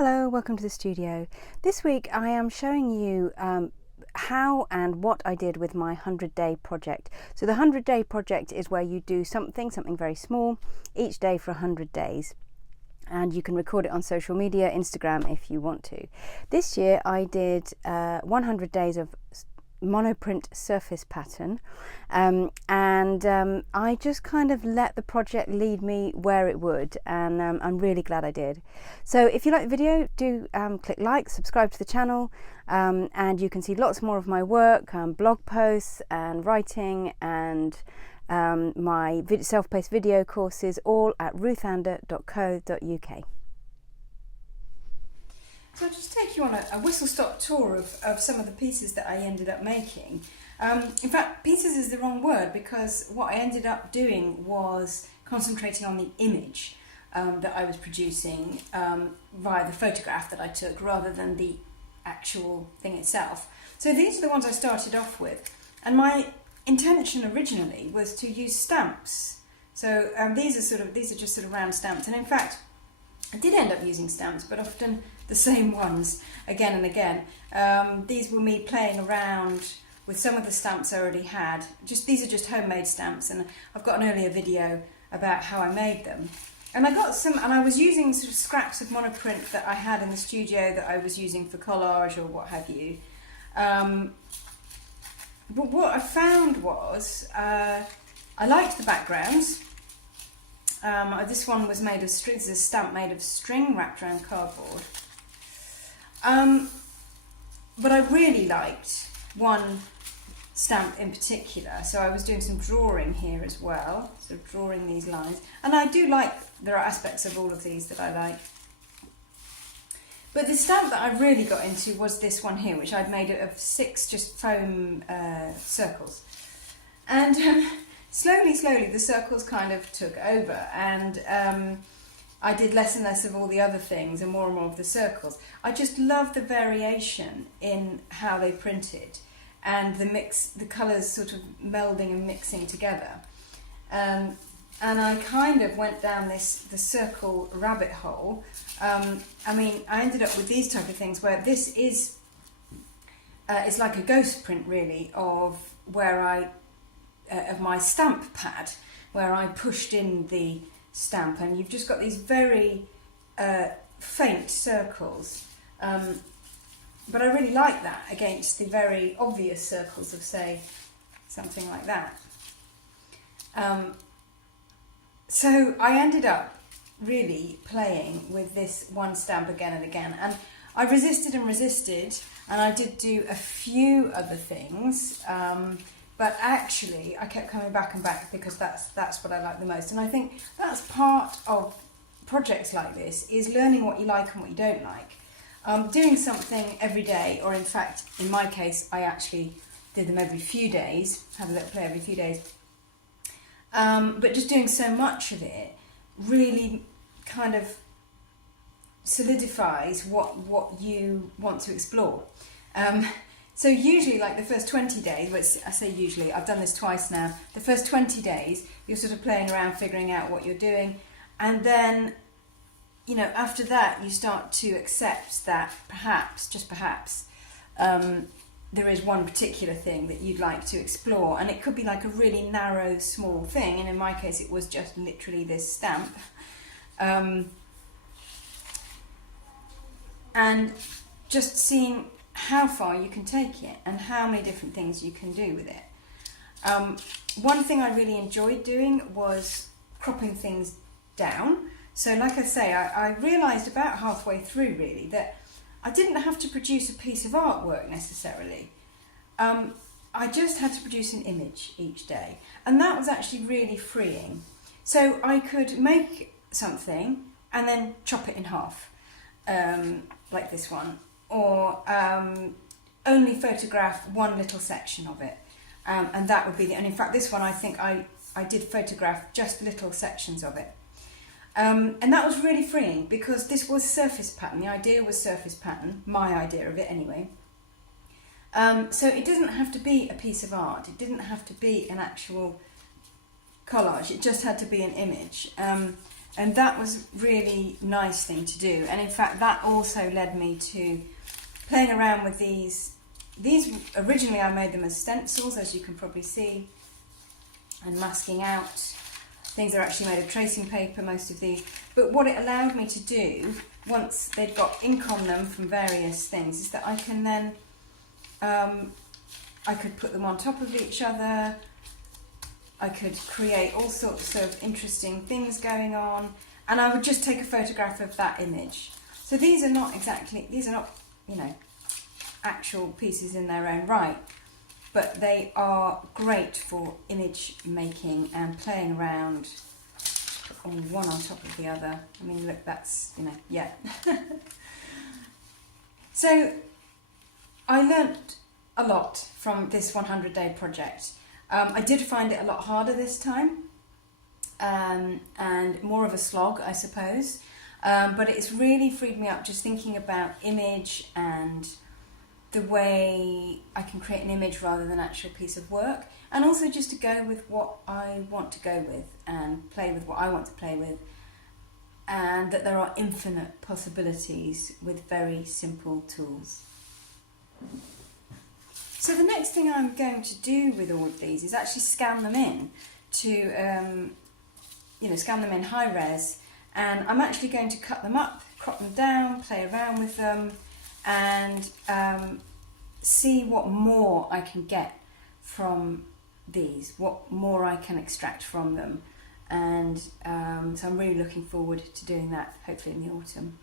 Hello, welcome to the studio. This week I am showing you how and what I did with my 100-day project. So the 100-day project is where you do something very small each day for 100 days. And you can record it on social media, Instagram if you want to. This year I did 100 days of monoprint surface pattern, and I just kind of let the project lead me where it would, and I'm really glad I did. So if you like the video, do click like, subscribe to the channel, and you can see lots more of my work, blog posts and writing, and my self-paced video courses, all at ruthander.co.uk. So I'll just take you on a whistle-stop tour of some of the pieces that I ended up making. In fact, pieces is the wrong word, because what I ended up doing was concentrating on the image that I was producing via the photograph that I took, rather than the actual thing itself. So these are the ones I started off with, and my intention originally was to use stamps. So these are just sort of round stamps, and in fact I did end up using stamps, but often the same ones again and again. These were me playing around with some of the stamps I already had. These are just homemade stamps, and I've got an earlier video about how I made them. And I got some, and I was using sort of scraps of monoprint that I had in the studio that I was using for collage or what have you. But what I found was I liked the backgrounds. This one was made of string. This is a stamp made of string wrapped around cardboard. But I really liked one stamp in particular, so I was doing some drawing here as well, sort of drawing these lines. And I do like, there are aspects of all of these that I like. But the stamp that I really got into was this one here, which I'd made of 6 just foam circles. And slowly, the circles kind of took over, and I did less and less of all the other things and more of the circles. I just love the variation in how they printed, and the colours sort of melding and mixing together. And I kind of went down the circle rabbit hole. I mean, I ended up with these type of things where this is, it's like a ghost print really of where of my stamp pad, where I pushed in the stamp, and you've just got these very faint circles. But I really like that against the very obvious circles of, say, something like that. So I ended up really playing with this one stamp again and again, and I resisted, and I did do a few other things, but actually I kept coming back and back, because that's what I like the most. And I think that's part of projects like this, is learning what you like and what you don't like. Doing something every day, or in fact in my case I actually did them every few days, had a little play every few days, but just doing so much of it really kind of solidifies what you want to explore. So usually, like the first 20 days, which I say usually, I've done this twice now, the first 20 days you're sort of playing around, figuring out what you're doing, and then, you know, after that you start to accept that perhaps, just perhaps, there is one particular thing that you'd like to explore, and it could be like a really narrow, small thing, and in my case it was just literally this stamp. And just seeing how far you can take it and how many different things you can do with it. One thing I really enjoyed doing was cropping things down. So like I say, I realised about halfway through really that I didn't have to produce a piece of artwork necessarily. I just had to produce an image each day, and that was actually really freeing. So I could make something and then chop it in half, like this one, or only photograph one little section of it, and that would be and in fact this one I think I did photograph just little sections of it. And that was really freeing, because this was surface pattern. The idea was surface pattern, my idea of it anyway. So it doesn't have to be a piece of art, it didn't have to be an actual collage, it just had to be an image. And that was really nice thing to do. And in fact, that also led me to playing around with these. These originally I made them as stencils, as you can probably see, and masking out. Things are actually made of tracing paper, most of these. But what it allowed me to do, once they'd got ink on them from various things, is that I can then, I could put them on top of each other. I could create all sorts of interesting things going on, and I would just take a photograph of that image. So these are not, you know, actual pieces in their own right, but they are great for image making and playing around on one on top of the other. I mean, look, that's, you know, yeah. So I learnt a lot from this 100-day project. I did find it a lot harder this time, and more of a slog, I suppose, but it's really freed me up just thinking about image and the way I can create an image rather than an actual piece of work, and also just to go with what I want to go with and play with what I want to play with, and that there are infinite possibilities with very simple tools. So the next thing I'm going to do with all of these is actually scan them in to, you know, scan them in high res, and I'm actually going to cut them up, crop them down, play around with them, and see what more I can get from these, what more I can extract from them, and so I'm really looking forward to doing that, hopefully in the autumn.